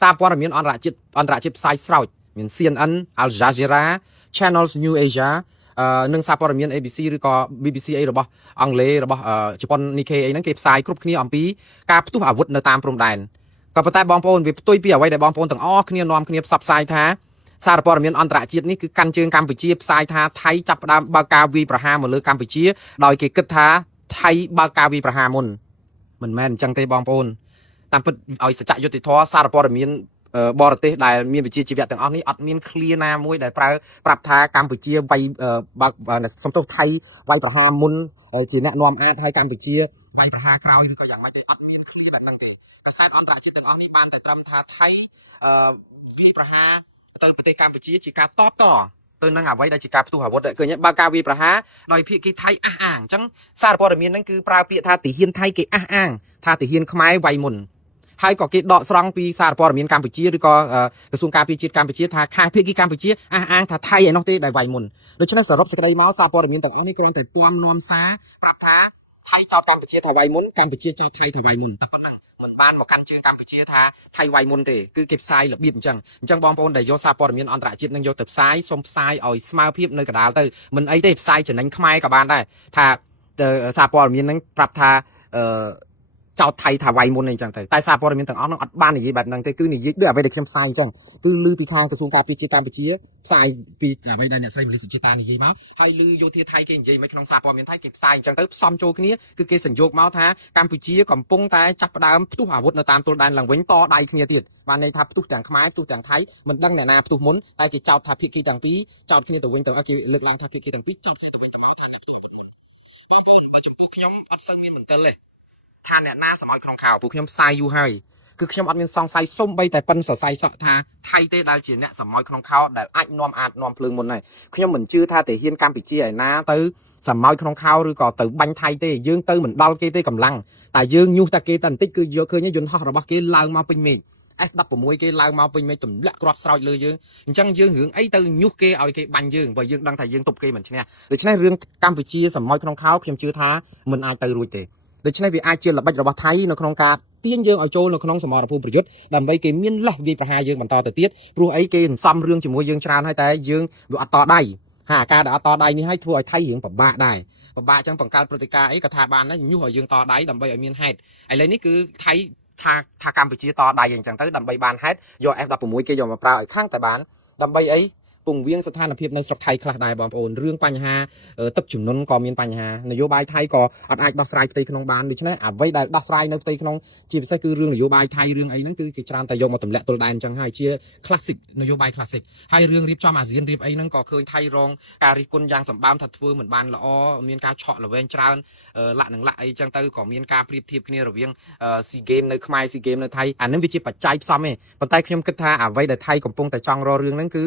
សារព័ត៌មានអន្តរជាតិផ្សាយស្រោចមាន CNN Al Jazeera Channels New Asia និងសារព័ត៌មាន ABC ឬក៏ BBC អីរបស់អង់គ្លេសរបស់ជប៉ុន Nikkei អីហ្នឹងគេផ្សាយគ្រប់គ្នាអំពីការផ្ទុះអាវុធនៅតាមព្រំដែនក៏ប៉ុន្តែបងប្អូនវាផ្ទុយពីអ្វីដែលបងប្អូនទាំងអស់គ្នានាំគ្នាផ្សព្វផ្សាយថាសារព័ត៌មានអន្តរជាតិនេះគឺកាន់ជើងកម្ពុជាផ្សាយថាថៃចាប់ផ្ដើមបើកការវាយប្រហារមកលើកម្ពុជាដោយគេគិតថាថៃបើកការវាយប្រហារមុនមិនមែនអញ្ចឹងទេបងប្អូនតាមពិតឲ្យសច្ចយុត្តិធម៌សារព័ត៌មានបរទេសដែលមានវិជាជីវៈទាំងអស់នេះអត់មានឃ្លាណាមួយដែលប្រាប់ថាកម្ពុជាវាយបើកសំទោសថៃវាយប្រហារមុនជាអ្នកនាំអាតឲ្យកម្ពុជាវាយប្រហារក្រោយឬក៏យ៉ាងម៉េចទេអត់មានឃ្លាបែបហ្នឹងទេតែសារអន្តរជាតិទាំងអស់នេះបានតែត្រឹមថាថៃវាយប្រហារទៅប្រទេសកម្ពុជាជាការតបតទៅនឹងអ្វីដែលជាការផ្ទុះអាវុធឃើញបើការវាយប្រហារដោយភាគីថៃអះអាងអញ្ចឹងសារព័ត៌មានហ្នឹងគឺប្រើពាក្យថាទាហានថៃគេអះអាងថាទាហានខ្មែរវាយមុនហើយក៏គេដកស្រង់ពីសារព័ត៌មានកម្ពុជាឬក៏ក្រសួងការពារជាតិកម្ពុជាថាខាងភាគីកម្ពុជាអះអាងថាថៃឯនោះទេដែលវាយមុនដូច្នេះសរុបសេចក្តីមកសារព័ត៌មានទាំងអស់នេះគ្រាន់តែពំនាំសារប្រាប់ថាថៃចោទកម្ពុជាថាវាយមុនកម្ពុជាចោទថៃថាវាយមុនតែប៉ុណ្ណឹងមិនបានមកកាន់ជើងកម្ពុជាថាថៃវាយមុនទេគឺគេផ្សាយរបៀបអញ្ចឹងបងប្អូនដែលយកសារព័ត៌មានអន្តរជាតិនឹងយកទៅផ្សាយសូមផ្សាយឲ្យស្មើភាពនៅកណ្ដាលទៅមិនអីទេផ្សាយចំណេញខ្មែរក៏បានដែរថាសារព័ត៌មាននឹងប្រាប់ថាចោតថៃថាវាយមុនអីចឹងទៅតែសារព័ត៌មានទាំងអស់នោះអត់បាននិយាយបែបហ្នឹងទេគឺនិយាយដូចអ្វីដែលខ្ញុំផ្សាយអញ្ចឹងគឺឮពីខាងក្រសួងការពារជាតិកម្ពុជាផ្សាយពីអ្វីដែលអ្នកស្រីមលីសុជាតានិយាយមកហើយឮយោធាថៃគេនិយាយមកក្នុងសារព័ត៌មានថៃគេផ្សាយអញ្ចឹងទៅផ្សំចូលគ្នាគឺគេសញ្យោគមកថាកម្ពុជាកំពុងតែចាប់ផ្ដើមផ្ទុះអាវុធនៅតាមទល់ដែនឡើងវិញតដៃគ្នាទៀតបានន័យថាផ្ទុះទាំងខ្មែរផ្ទុះទាំងថៃមិនដឹងអ្នកណាផ្ទុះមុនតែគេចោទថាភាគីទាំងពីរចោទគ្នាទៅវិញទៅគេលើកឡើងថាភាគីទាំងពីរចោទគ្នាទៅវិញទៅមកថាអ្នកផ្ទុះបើចំពោះខ្ញុំអត់សឹងមានមន្ទិលទេថាអ្នកណាសមោចក្នុងខោពួកខ្ញុំផ្សាយយូរហើយគឺខ្ញុំអត់មានសង្ស័យសូម្បីតែប៉ិនសរសៃសក់ថាថៃទេដែលជាអ្នកសមោចក្នុងខោដែលអាចនាំភ្លើងមុនហើយខ្ញុំមិនជឿថាទាហានកម្ពុជាឯណាទៅសមោចក្នុងខោឬក៏ទៅបាញ់ថៃទេយើងទៅមិនដល់គេទេកម្លាំងតែយើងញុះតែគេតែបន្តិចគឺយកឃើញយន្តហោះរបស់គេឡើងមកពេញមេឃ S16 គេឡើងមកពេញមេឃទម្លាក់គ្រាប់ស្រោចលើយើងអញ្ចឹងយើងរឿងអីទៅញុះគេឲ្យគេបាញ់យើងបើយើងដឹងថាយើងទប់គេមិនឈ្នះដូច្នេះរឿងកម្ពុជាសមោចក្នុងខោខ្ញុំជឿថាមិនអាចទៅរួចទេដូច្នេះវាអាចជាល្បិចរបស់ថៃនៅក្នុងការទាញយើងឲ្យចូលនៅក្នុងសមរភូមិប្រយុទ្ធដើម្បីគេមានលេសវាយប្រហារយើងបន្តទៅទៀតព្រោះអីគេសន្សំរឿងជាមួយយើងច្រើនហើយតែយើងវាអត់តដៃហើយអាការដែលអត់តដៃនេះឲ្យធ្វើឲ្យថៃរឿងពិបាកដែរពិបាកអញ្ចឹងបង្កើតព្រឹត្តិការណ៍អីក៏ថាបានដែរញុះឲ្យយើងតដៃដើម្បីឲ្យមានហេតុឥឡូវនេះគឺថៃថាកម្ពុជាតដៃអញ្ចឹងទៅដើម្បីបានហេតុយក F16 គេយកមកប្រើឲ្យខាងតែបានដើម្បីអីពង្រៀងស្ថានភាពនៅស្រុកថៃខ្លះដែរបងប្អូនរឿងបញ្ហាទឹកជំនន់ក៏មានបញ្ហានយោបាយថៃក៏អត់អាចដោះស្រាយផ្ទៃក្នុងបានដូច្នេះអ្វីដែលដោះស្រាយនៅផ្ទៃក្នុងជាពិសេសគឺរឿងនយោបាយថៃរឿងអីហ្នឹងគឺគេច្រើនតែយកមកទម្លាក់ទល់ដែនអញ្ចឹងហើយជា classic នយោបាយ classic ហើយរឿងរៀបចំអាស៊ានរៀបអីហ្នឹងក៏ឃើញថៃរងការរិះគន់យ៉ាងសម្បើមថាធ្វើមិនបានល្អមានការឆក់ល្វែងច្រើនលាក់នឹងលាក់អីអញ្ចឹងទៅក៏មានការប្រៀបធៀបគ្នារវាង SEA Games នៅខ្មែរ SEA Games នៅថៃអាហ្នឹងវាជាបច្ច័យផ្សំទេប៉ុន្តែខ្ញុំគិតថាអ្វីដែលថៃកំពុងតែចង់រករឿងហ្នឹងគឺ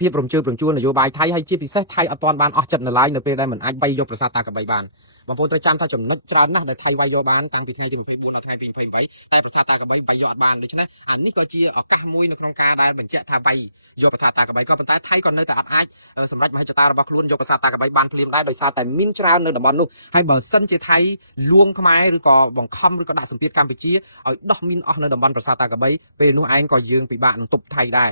ភាពរំជើបរំជួលនយោបាយថៃហើយជាពិសេសថៃអត់ទាន់បានអស់ចិត្តនៅឡើយនៅពេលដែលមិនអាចវាយយកប្រាសាទតាកបីបានបងប្អូនត្រូវចាំថាចំណុចច្រើនណាស់ដែលថៃវាយយកបានតាំងពីថ្ងៃទី24ដល់ថ្ងៃទី28តែប្រាសាទតាកបីវាយយកអត់បានដូច្នេះអានេះក៏ជាឱកាសមួយនៅក្នុងការដែលបញ្ជាក់ថាវាយយកប្រាសាទតាកបីក៏ប៉ុន្តែថៃក៏នៅតែអត់អាចសម្រេចមហិច្ឆតារបស់ខ្លួនយកប្រាសាទតាកបីបានភ្លាមដែរដោយសារតែមានច្រើននៅតំបន់នោះហើយបើសិនជាថៃលួងខ្មែរឬក៏បង្ខំឬក៏ដាក់សម្ពាធកម្ពុជាឲ្យដោះមីនអស់នៅតំបន់ប្រាសាទតាកបីពេលនោះឯងក៏យើងពិបាកនឹងទប់ថៃដែរ